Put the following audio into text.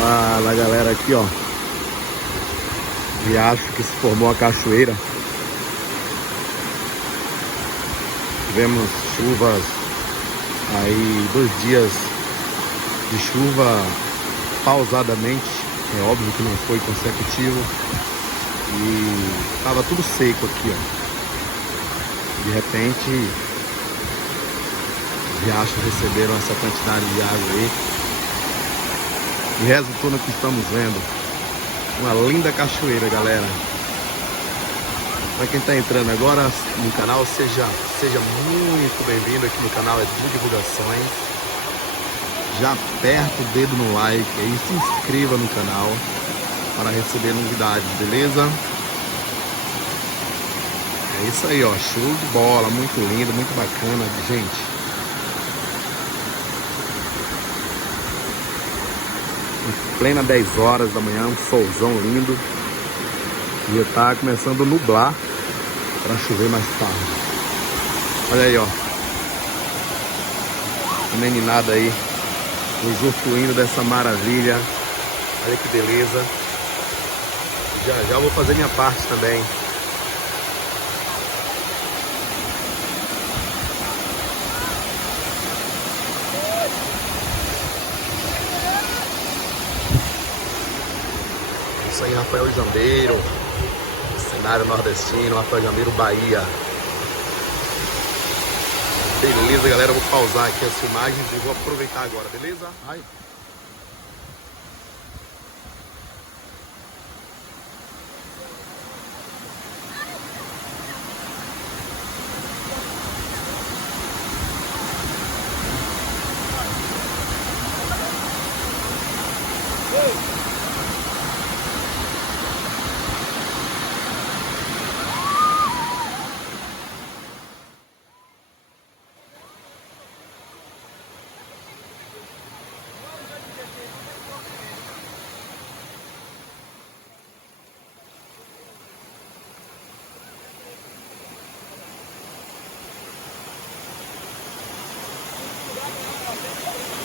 Fala galera, aqui ó, riacho que se formou a cachoeira. Tivemos chuvas aí, 2 dias de chuva pausadamente, é óbvio que não foi consecutivo, e tava tudo seco aqui ó. De repente os riachos receberam essa quantidade de água aí e resultou no que estamos vendo, uma linda cachoeira, galera. Para quem está entrando agora no canal, seja muito bem-vindo aqui no canal, é de divulgações. Já aperta o dedo no like aí, se inscreva no canal para receber novidades, beleza? É isso aí, ó, show de bola, muito lindo, muito bacana, gente. Em plena 10 horas da manhã, um solzão lindo. Já tá começando a nublar para chover mais tarde. Olha aí, ó, a meninada aí usufruindo dessa maravilha. Olha que beleza. Já vou fazer minha parte também. Isso aí, Rafael Jambeiro, cenário nordestino, Rafael Jambeiro, Bahia. Beleza, galera, eu vou pausar aqui as filmagens e vou aproveitar agora, beleza? Ai.